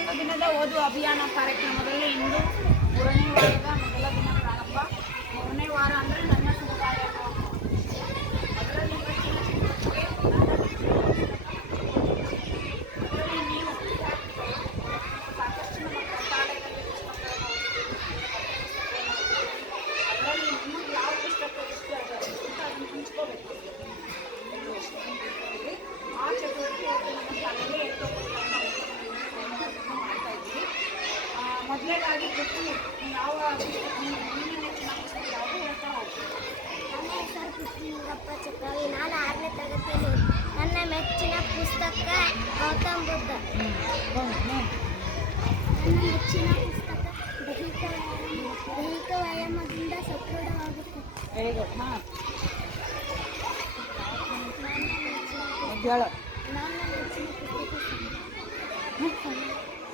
ನಲವತ್ತೊಂದು ದಿನದ ಓದು ಅಭಿಯಾನ ಕಾರ್ಯಕ್ರಮದಲ್ಲಿ ಇಂದು ಮೂರನೇ ವಾರದ ಮೊದಲ ದಿನ ಪ್ರಾರಂಭ. ಮೂರನೇ ವಾರ ಅಂದರೆ ನನ್ನ ಸಮುದಾಯ ಅದರಲ್ಲಿ ಇವತ್ತಿನ ಚಟುವಟಿಕೆ ಅದರಲ್ಲಿ ನೀವು ಸಾಕಷ್ಟು ನಮ್ಮ ಗ್ರಂಥಾಲಯದಲ್ಲಿ ಪುಸ್ತಕಗಳನ್ನು ಅದರಲ್ಲಿ ನಿಮಗೆ ಯಾವ ಪುಸ್ತಕ ಇಷ್ಟ ಇದೆ ಅಂತ ಅದನ್ನು ಹಂಚ್ಕೋಬೇಕು ಆ ಚಟುವಟಿಕೆ ಇವತ್ತು ನಮ್ಮ ಶಾಲೆಯಲ್ಲಿ ಏರ್ಪಡಿಸಿದ್ದಾರೆ. ಮಾಡ್ತಾ ಇದ್ದೀವಿ ಆ, ಮೊದಲನೇದಾಗಿ ಪುಟ್ಟಿ ಯಾವ ಪುಸ್ತಕ ನಿಮ್ಮ ನಿಮ್ಮ ನೆಚ್ಚಿನ ಪುಸ್ತಕ ಯಾವುದು ಹೇಳ್ತಾ ಯಾವ ನನ್ನ ಹೆಸರು ಕೃಷ್ಣಪ್ಪ ಚಕ್ರವಿ ನಾನು ಆರನೇ ತರಗತಿಯಲ್ಲಿ ನನ್ನ ಮೆಚ್ಚಿನ ಪುಸ್ತಕ ಗೌತಮ್ ಬುದ್ಧ. ನನ್ನ ಮೆಚ್ಚಿನ ಪುಸ್ತಕ ದೈಹಿಕ ದೈಹಿಕ ವ್ಯಾಯಾಮದಿಂದ ಸದೃಢವಾಗುತ್ತದೆ ವೆರಿ ಗುಡ್ ಹಾಂ. ಹೇಳು.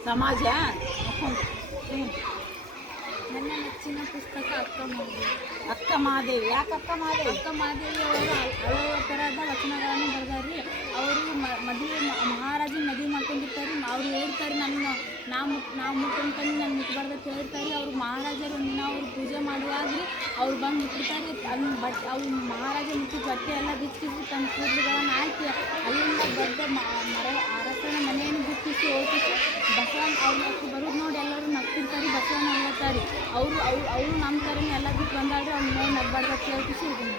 ಸಮಾಜ. ನನ್ನ ನೆಚ್ಚಿನ ಪುಸ್ತಕ ಅಕ್ಕ ಮಹಾದೇವಿ ಅಕ್ಕ ಮಹಾದೇವಿ ಯಾಕೆ ಅಕ್ಕ ಮಹಾದೇವಿ ಅಕ್ಕ ಮಹಾದೇವಿ ಅವರು ಹಲವು ಥರದ ವಚನಗಳನ್ನು ಬರೆದಾರ್ರಿ ಅವರು ಮದುವೆ ಮಹಾರಾಜನ ಮದುವೆ ಮಾಡ್ಕೊಂಡಿರ್ತಾರೆ. ಅವ್ರು ಹೇಳ್ತಾರೆ ನನ್ನ ನಾವು ಮುಟ್ ನಾವು ಮುಟ್ಕೊಂಡ್ಕೊಂಡು ನಾನು ಮುಟ್ಟಬಾರ್ದು ಕೇಳ್ತಾರೆ ಹೇಳ್ತಾರೆ. ಅವ್ರು ಮಹಾರಾಜರು ಒಂದಿನ ಅವ್ರು ಪೂಜೆ ಮಾಡುವಾಗ ಅವ್ರು ಬಂದು ಮುಟ್ಟಿರ್ತಾರೆ ಅಲ್ಲಿ ಬಟ್ ಅವ್ರು ಮಹಾರಾಜ ಮುಟ್ಟಿ ಬಟ್ಟೆ ಎಲ್ಲ ಬಿಚ್ಚಿಸಿ ತನ್ನ ಕೂದಲುಗಳನ್ನು ಹಾಕಿ ಅಲ್ಲಿಂದ ದೊಡ್ಡ ಮರ ಗುಟ್ಟಿಸಿ ಹೋಗಿಸಿ ಬಸವಣ್ಣ ಅವ್ರು ಬರೋದು ನೋಡಿ ಎಲ್ಲರೂ ನಗ್ತಿರ್ತಾರೆ. ಬಸವಣ್ಣ ಹೇಳ್ತಾರೆ ಅವರು ಅವ್ರು ಅವರು ನಮ್ಮ ಥರನೇ ಎಲ್ಲ ಬಿಟ್ಟು ಬಂದಾಗ ಅವ್ನ ಮೇಲೆ ನಗ್ಬಾರ್ದು ಅಂತ ಪುರಂದರ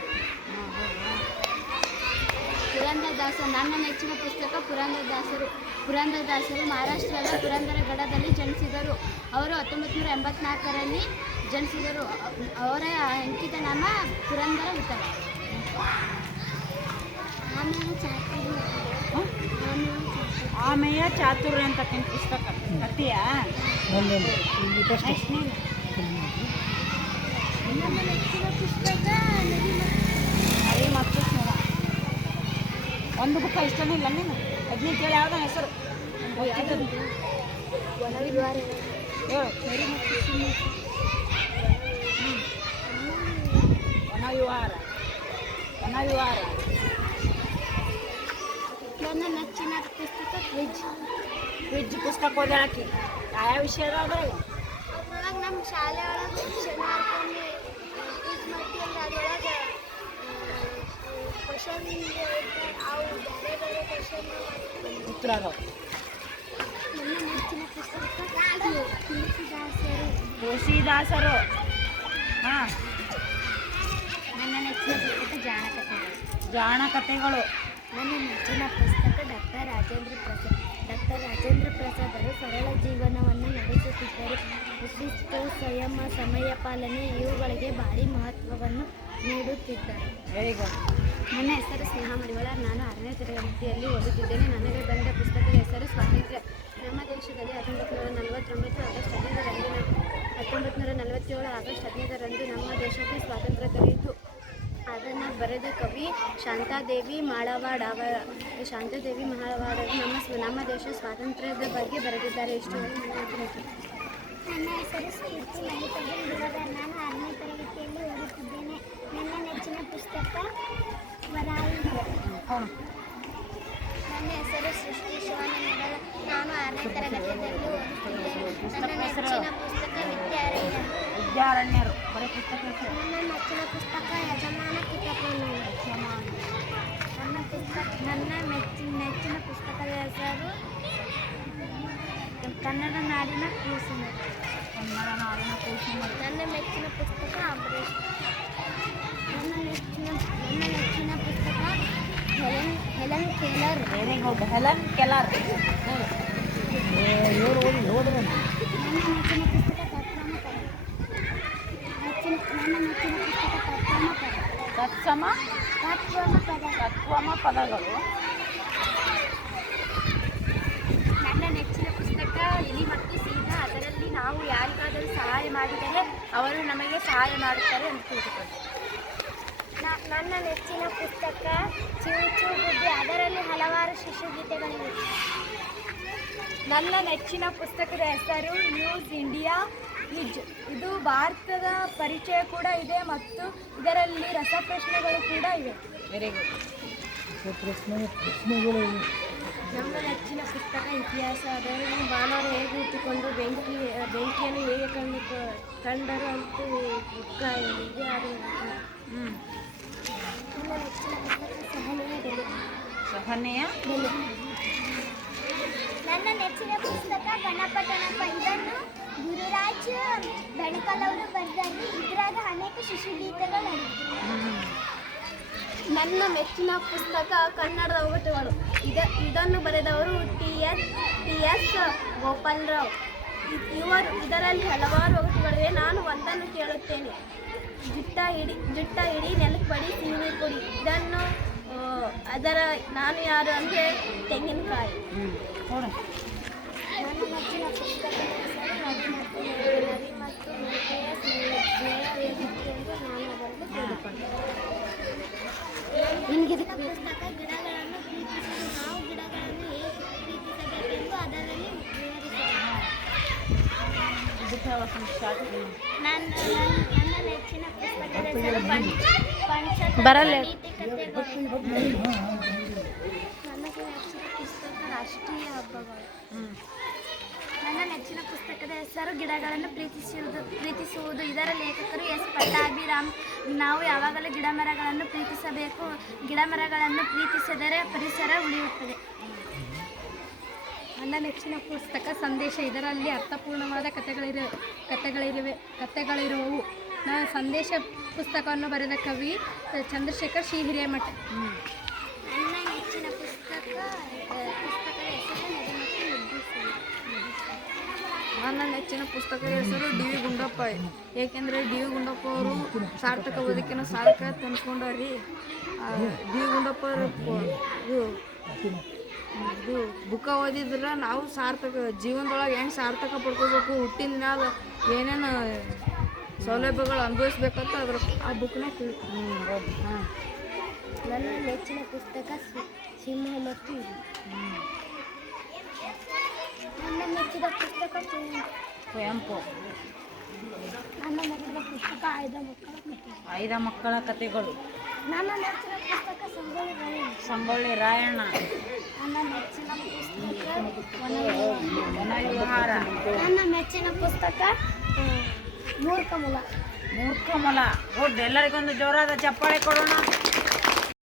ಪುರಂದರದಾಸ, ನನ್ನ ನೆಚ್ಚಿನ ಪುಸ್ತಕ ಪುರಂದರದಾಸರು. ಪುರಂದರದಾಸರು ಮಹಾರಾಷ್ಟ್ರದ ಪುರಂದರಗಢದಲ್ಲಿ ಜನಿಸಿದರು. ಅವರು ಹತ್ತೊಂಬತ್ತು ನೂರ ಎಂಬತ್ನಾಲ್ಕರಲ್ಲಿ ಜನಿಸಿದರು. ಅವರ ಅಂಕಿತ ನಾಮ ಪುರಂದರ ವಿಠಲ ಆಮೆಯ ಚಾತುರ್ಯ ಅಂತಕ್ಕಂಥ ಪುಸ್ತಕ. ಪುಸ್ತಕ ಹರಿ ಮತ್ತು ಒಂದು ಬುಕ್ಕ ಇಷ್ಟನೇ ಇಲ್ಲ ನೀನು. ಹದಿನೈದು ಕೇಳಿ ಯಾವ್ದ ಹೆಸರು. ವನ ವಿಹಾರ ವನ ವಿಹಾರ ನನ್ನ ನೆಚ್ಚಿನ ಪುಸ್ತಕ ಕ್ವಿಜ್ ಕ್ವಿಜ್ ಪುಸ್ತಕ ಓದಾಕಿ ಯಾವ ವಿಷಯ ಅದ್ರಾಗ ಅದ್ರೊಳಗೆ ನಮ್ಮ ಶಾಲೆ ಒಳಗೆ ಶನಿವಾರಕ್ಕೊಮ್ಮೆ ಕ್ವಿಜ್ ಮಾಡ್ತೀವಲ್ಲ ಅದ್ರೊಳಗೆ ಕ್ವಶನ್ ಅವು ಬೇರೆ ಬೇರೆ ಕ್ವಶನ್ ಉತ್ತರ ಅದಾವ. ನನ್ನ ನೆಚ್ಚಿನ ಪುಸ್ತಕ ತುಳಸಿದಾಸರು ತುಳಸಿದಾಸರು. ಹಾಂ. ನನ್ನ ನೆಚ್ಚಿನ ಪುಸ್ತಕ ಜಾಣಕಥೆಗಳು ಜಾಣ ಕಥೆಗಳು ನನ್ನ ನೆಚ್ಚಿನ ಪುಸ್ತಕ ಡಾಕ್ಟರ್ ರಾಜೇಂದ್ರ ಪ್ರಸಾದ್ ಡಾಕ್ಟರ್ ರಾಜೇಂದ್ರ ಪ್ರಸಾದರು ಸರಳ ಜೀವನವನ್ನು ನಡೆಸುತ್ತಿದ್ದರು. ಶಿಸ್ತು ಸಂಯಮ ಸಮಯ ಪಾಲನೆ ಇವುಗಳಿಗೆ ಭಾರಿ ಮಹತ್ವವನ್ನು ನೀಡುತ್ತಿದ್ದಾರೆ. ನನ್ನ ಹೆಸರು ಸ್ನೇಹ ಮಡಿವಾಳ. ನಾನು ಆರನೇ ತರಗತಿಯಲ್ಲಿ ಓದುತ್ತಿದ್ದೇನೆ. ನನಗೆ ಬಂದ ಪುಸ್ತಕದ ಹೆಸರು ಸ್ವಾತಂತ್ರ್ಯ. ನಮ್ಮ ದೇಶದಲ್ಲಿ ಹತ್ತೊಂಬತ್ತು ನೂರ ನಲವತ್ತೊಂಬತ್ತು ಆಗಸ್ಟ್ ಹದಿನೈದರಂದು ಹತ್ತೊಂಬತ್ತು ನೂರ ನಲವತ್ತೇಳು ಆಗಸ್ಟ್ ಹದಿನೈದರಂದು ನಮ್ಮ ದೇಶಕ್ಕೆ ಸ್ವಾತಂತ್ರ್ಯ ಬರೆದ ಕವಿ ಶಾಂತಾದೇವಿ ಮಾಳವಾಡ ಅವ ಶಾಂತಾದೇವಿ ಮಾಳವಾಡ ನಮ್ಮ ಸ್ವ- ನಮ್ಮ ದೇಶ ಸ್ವಾತಂತ್ರ್ಯದ ಬಗ್ಗೆ ಬರೆದಿದ್ದಾರೆ. ಎಷ್ಟು ನನ್ನ ಹೆಸರು ಸ್ಫೂರ್ತಿ ಮಲ್ಲಿಕಾರ್ಜುನ್ ನಾನು ಆರನೇ ತರಗತಿಯಲ್ಲಿ ಓದುತ್ತಿದ್ದೇನೆ. ನನ್ನ ನೆಚ್ಚಿನ ಪುಸ್ತಕ ವರಾಯಿ ನನ್ನ ಹೆಸರು ಸೃಷ್ಟಿ ಶಿವಾನಂದ. ನಾನು ಆರನೇ ತರಗತಿಯಲ್ಲಿ ಓದುತ್ತಿದ್ದೇನೆ. ನನ್ನ ನೆಚ್ಚಿನ ಪುಸ್ತಕ ವಿದ್ಯಾರಣ್ಯರು ವಿದ್ಯಾರಣ್ಯರು. ನನ್ನ ನೆಚ್ಚಿನ ಪುಸ್ತಕ ಯಜಮಾನ ಕಿತಾಪನ್ನು ನನ್ನ ಪುಸ್ತಕ ನನ್ನ ಮೆಚ್ಚಿನ ನೆಚ್ಚಿನ ಪುಸ್ತಕದ ಹೆಸರು ಕನ್ನಡ ನಾಡಿನ ಕೂಸಿನ ಕನ್ನಡ ನಾಡಿನ ಕೂಸಿನ ನನ್ನ ಮೆಚ್ಚಿನ ಪುಸ್ತಕ ಅಂಬರೀಷ್ ನನ್ನ ನೆಚ್ಚಿನ ನನ್ನ ನೆಚ್ಚಿನ ಪುಸ್ತಕ Helen Helen Keller very good Helen Keller ನನ್ನ ನೆಚ್ಚಿನ ಪುಸ್ತಕ ತತ್ವಮ ಪದ ನೆಚ್ಚಿನ ನನ್ನ ನೆಚ್ಚಿನ ಪುಸ್ತಕ ತತ್ವಮ ಪದ ತತ್ಸಮ ತತ್ವಮ ಪದ ತತ್ವಮ ಪದಗಳು. ನನ್ನ ನೆಚ್ಚಿನ ಪುಸ್ತಕ ಇಲಿ ಮತ್ತು ಸೀತ ಅದರಲ್ಲಿ ನಾವು ಯಾರಿಗಾದರೂ ಸಹಾಯ ಮಾಡಿದರೆ ಅವರು ನಮಗೆ ಸಹಾಯ ಮಾಡುತ್ತಾರೆ ಅಂತ ತಿಳಿದುಕೊಂಡು. ನನ್ನ ನೆಚ್ಚಿನ ಪುಸ್ತಕ ಚೂಚು ಬುದ್ಧಿ ಅದರಲ್ಲಿ ಹಲವಾರು ಶಿಶು ಗೀತೆಗಳಿವೆ. ನನ್ನ ನೆಚ್ಚಿನ ಪುಸ್ತಕದ ಹೆಸರು ನ್ಯೂಸ್ ಇಂಡಿಯಾ. ಕ್ವಿಜ್ ಇದು ಭಾರತದ ಪರಿಚಯ ಕೂಡ ಇದೆ ಮತ್ತು ಇದರಲ್ಲಿ ರಸಪ್ರಶ್ನೆಗಳು ಕೂಡ ಇವೆ. ವೆರಿ ಗುಡ್ ನಮ್ಮ ನೆಚ್ಚಿನ ಪುಸ್ತಕ ಇತಿಹಾಸ ಅದರಲ್ಲಿ ಬಾಲರು ಹೇಗೆ ಇಟ್ಟುಕೊಂಡು ಬೆಂಕಿ ಬೆಂಕಿಯನ್ನು ಹೇಗೆ ಕಂಡು ಕಂಡರು ಅಂತ ಬುಕ್ಕ ಇದೆ ಅದು ಹ್ಞೂ ನನ್ನ ನೆಚ್ಚಿನ ಪುಸ್ತಕ ಸಹನೆಯ ಬೆಲೆ. ಸಹನೆಯ? ಬೆಲೆ. ನನ್ನ ನೆಚ್ಚಿನ ಪುಸ್ತಕ ಇದನ್ನು ಗುರುರಾಜ್ ಬೆಣಕಲ್ ಅವರು ಬರೆದಾರೆ ಇದ್ರಾಗ ಅನೇಕ ಶಿಶುಗೀತೆಗಳು ನನ್ನ ಮೆಚ್ಚಿನ ಪುಸ್ತಕ ಕನ್ನಡದ ಒಗಟುಗಳು. ಇದ, ಇದನ್ನು ಬರೆದವರು T S T S Gopalrao. Rao ಇವರು, ಇದರಲ್ಲಿ ಹಲವಾರು ಒಗಟುಗಳಿವೆ. ನಾನು ಒಂದನ್ನು ಕೇಳುತ್ತೇನೆ. ಜುಟ್ಟ ಹಿಡಿ ಜುಟ್ಟ ಹಿಡಿ ನೆಲಕ್ಕೆ ಸಿಹಿ ಕೊಡಿ. ಇದನ್ನು ಅದರ, ನಾನು ಯಾರು ಅಂದರೆ ತೆಂಗಿನಕಾಯಿ ಹ್ಞೂ ನೋಡು ನನ್ನ ನೆಚ್ಚಿನ ಪುಸ್ತಕದ ಹೆಸರು ನದಿ ಮತ್ತು ನದಿ ನದಿ ಮತ್ತು ಮೇಕೆಯ ಸ್ನೇಹ ಹೇಗಿತ್ತು ಎಂದು ನಾನು ಅದರಲ್ಲಿ ತಿಳಿದುಕೊಂಡೆ ನಿನಗೆ ಪುಸ್ತಕ ಗಿಡಗಳನ್ನು ಪ್ರೀತಿಸಲು ನಾವು ಗಿಡಗಳನ್ನು ಹೇಗೆ ಪ್ರೀತಿಸಬೇಕೆಂದು ಅದರಲ್ಲಿ ಇದಕ್ಕೆ ಸ್ಟಾರ್ಟ್ ನನ್ನ ನನ್ನ ನೆಚ್ಚಿನ ಪುಸ್ತಕದ ಹೆಸರು ಪಂಚ ಪಂಚತತ್ವ ಬರಲ್ಲ. ನನ್ನ ನೆಚ್ಚಿನ ಪುಸ್ತಕದ ಹೆಸರು ಗಿಡಗಳನ್ನು ಪ್ರೀತಿಸುವುದು ಪ್ರೀತಿಸುವುದು ಇದರ ಲೇಖಕರು ಎಸ್ ಪಟ್ಟಾಭಿರಾಮ್ ನಾವು ಯಾವಾಗಲೂ ಗಿಡ ಮರಗಳನ್ನು ಪ್ರೀತಿಸಬೇಕು ಗಿಡ ಮರಗಳನ್ನು ಪ್ರೀತಿಸಿದರೆ ಪರಿಸರ ಉಳಿಯುತ್ತದೆ ನನ್ನ ನೆಚ್ಚಿನ ಪುಸ್ತಕ ಸಂದೇಶ. ಇದರಲ್ಲಿ ಅರ್ಥಪೂರ್ಣವಾದ ಕಥೆಗಳಿರ ಕಥೆಗಳಿರುವೆ ಕಥೆಗಳಿರುವವು. ನಾನು ಸಂದೇಶ ಪುಸ್ತಕವನ್ನು ಬರೆದ ಕವಿ ಚಂದ್ರಶೇಖರ್ ಶ್ರೀ ಹಿರೇಮಠ. ನನ್ನ ನೆಚ್ಚಿನ ಪುಸ್ತಕ ನನ್ನ ನೆಚ್ಚಿನ ಪುಸ್ತಕದ ಹೆಸರು ಡಿ ವಿ ಗುಂಡಪ್ಪ. ಏಕೆಂದರೆ ಡಿ ವಿ ಗುಂಡಪ್ಪ ಅವರು ಸಾರ್ಥಕ ಬದುಕಿನ ಸಾರ್ಥಕ ತಂದ್ಕೊಂಡ್ರಿ ಡಿ ವಿ ಗುಂಡಪ್ಪ ಇದು ಬುಕ್ಕ ಓದಿದ್ರೆ ನಾವು ಸಾರ್ಥಕ ಜೀವನದೊಳಗೆ ಹೆಂಗೆ ಸಾರ್ಥಕ ಪಡ್ಕೋಬೇಕು ಹುಟ್ಟಿನ ಮ್ಯಾಲ ಏನೇನು ಸೌಲಭ್ಯಗಳು ಅನುಭವಿಸ್ಬೇಕಂತ ಅದ್ರ ಆ ಬುಕ್ನ ಹಾಂ. ನನ್ನ ನೆಚ್ಚಿನ ಪುಸ್ತಕ ಸಿಂಹ ಮತ್ತು ಇಲಿ ನನ್ನ ನೆಚ್ಚಿನ ಪುಸ್ತಕ ಕುವೆಂಪು. ನನ್ನ ನೆಚ್ಚಿನ ಪುಸ್ತಕ ಆಯ್ದ ಮಕ್ಕಳ ಐದ ಮಕ್ಕಳ ಕಥೆಗಳು ನನ್ನ ನೆಚ್ಚಿನ ಪುಸ್ತಕ ಸಂಗೊಳ್ಳಿ ರಾಯಣ್ಣ. ಸಂಗೊಳ್ಳಿ ರಾಯಣ್ಣ. ನನ್ನ ಮೆಚ್ಚಿನ ಪುಸ್ತಕ, ವನವಿಹಾರ. ನನ್ನ ಮೆಚ್ಚಿನ ಪುಸ್ತಕ ಮೂರ್ಖ ಮೂಲ ಮೂರ್ಖ ಮೊಲ ಗುಡ್ ಎಲ್ಲರಿಗೊಂದು ಜೋರಾದ ಚಪ್ಪಾಳೆ ಕೊಡೋಣ.